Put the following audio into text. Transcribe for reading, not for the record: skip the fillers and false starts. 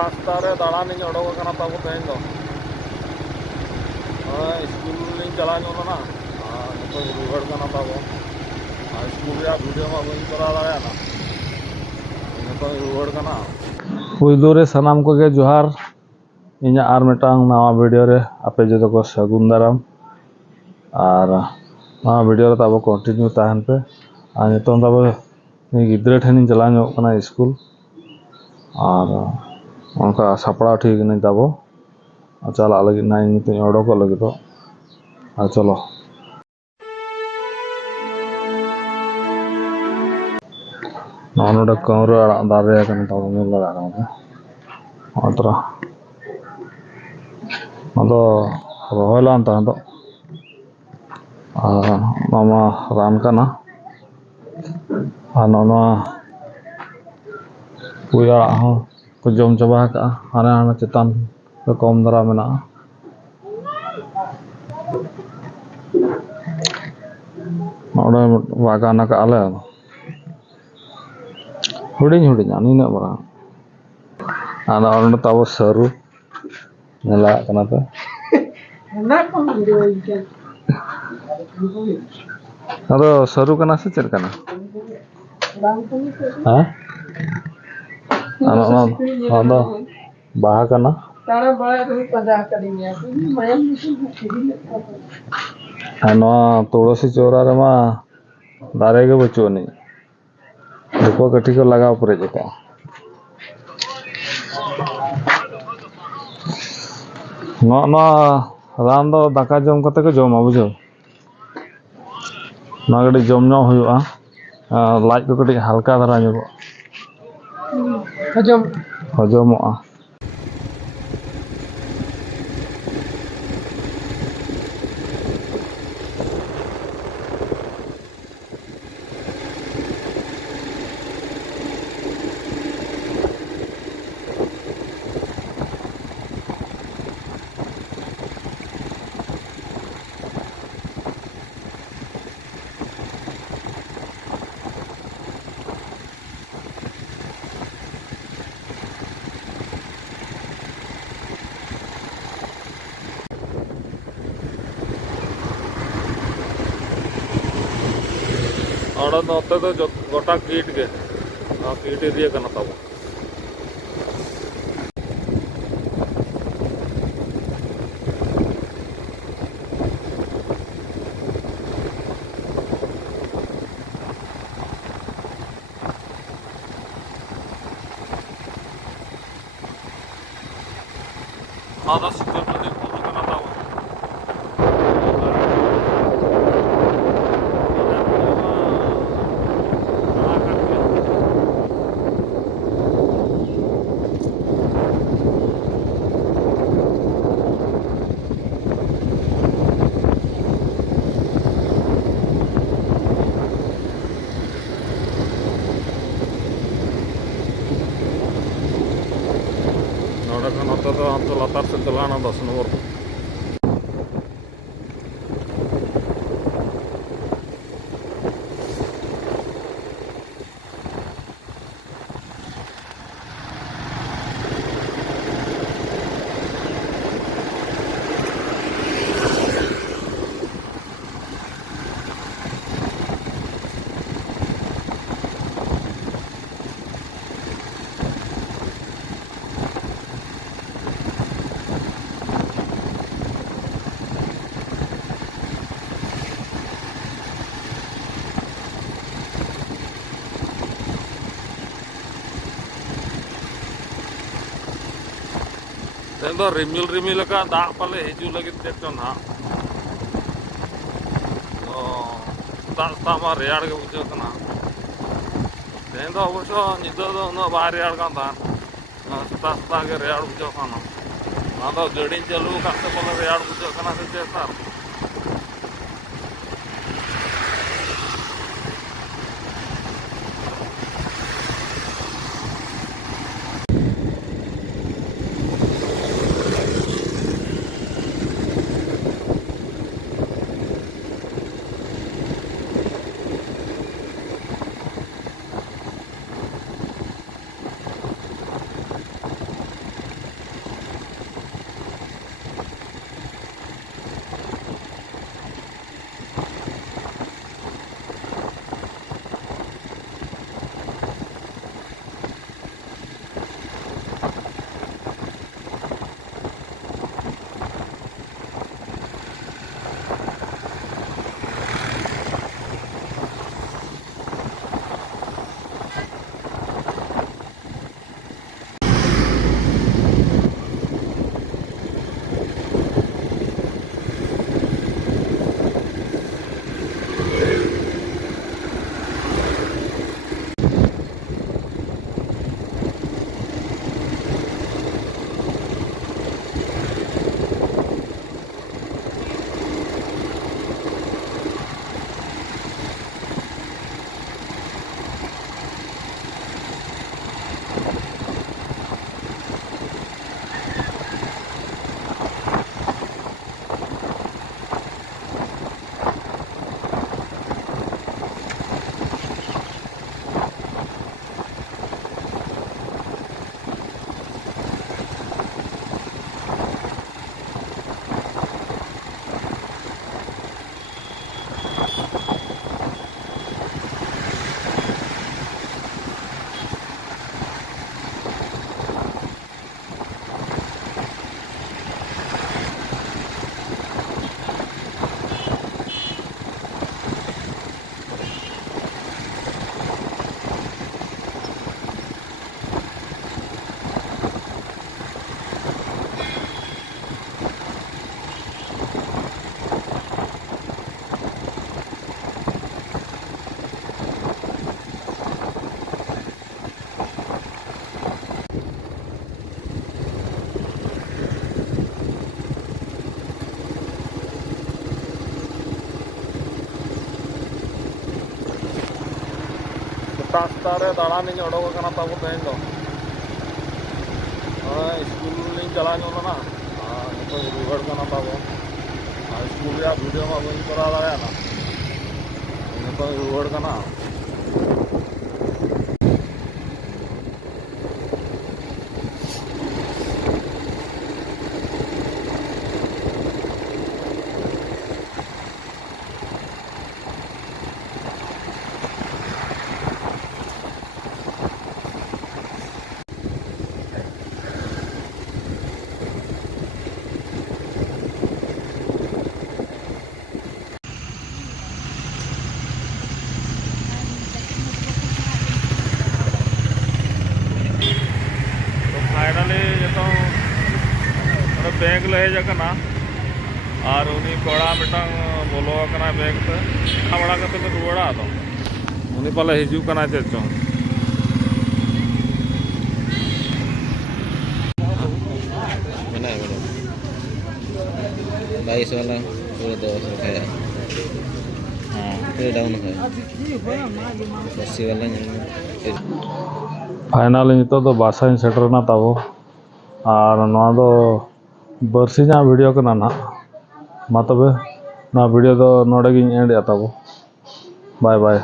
रास्ता रे दाड़ानी ओडोकना ताबो तेहन दो स्कूल लिंग चला ना तो रुहड़ कना ताबो स्कूल या वीडियो मा बन करा दाड़ा ना तो रुहड़ कना पुइलो रे सनाम को गे जोहार इन्या आर मिटांग नवा वीडियो रे आपे जो को सगुन दाराम और नवा वीडियो रे ताबो कंटिन्यू ताहन पे आ नितों ताबो गिद्रे ठेनी चला कना स्कूल और उनका सापड़ा ठीक नहीं ताबो चला लगी ना नितों ओडोको लगी तो चलो नोडे कौरो दारे कन ताबो मिल लगा मात्र अदो रोहलान ता दो मामा रान कना नोना पुया हो को जम चबा का हाना हाना चितान तो कम दरा मेना नोडे बागान का आले हुडिंग हुडिंग नीना बरा आना ओंड ताबो सरू नेला कना तो ना को वीडियो इनके अरे सरू कना से चल कना हां आना बाहा कना तारा बड़ा तो पजा करेंगे मयम आना तुलसी चोरा रे मा दारे के बचो नहीं देखो कटी को लगाव परे जेका ना रान दो दाका जम कते को जमा बुझो ना गडी जम न हुआ लाज को कटी हल्का धरा जो हजम हजमोआ और नोते तो गोटा कीट के कीट एरिया कना ताबो आधा सिक्कर में देखो तो कना ताबो तो लातार से चलाना 10 नंबर तेल रिमिल रिमिल का दाग पाले हिजू लगे चेचो ना तो रेड़ के बुझे तेल अवश्य निदा बा रेड़ सता सता के रेड़ बुझे गड़ी चालू बोले रेड़ बुझे से चेतार रास्ता रे दाड़ानी उडोक तब तेज दो स्कूल चला ना रुआड़ तब स्कूल वीडियो में बी करा दाड़ा रुआड़ फाइनली जो बैंक ले हजना और उन्हीं कड़ा मिटन बोलो बैंक ते बड़ा करते रुआड़ा तो उन्हीं पाले हिजुकना चेद चो बाईस वाला पूरे 10 रुपये पूरे डाउन है 80 वाला फाइनली नितो तो बासा सेटरना तब और बरसी वीडियो करना ना मा तबे ना वीडियो तो नोड़े गिन एंड तब बाय बाय।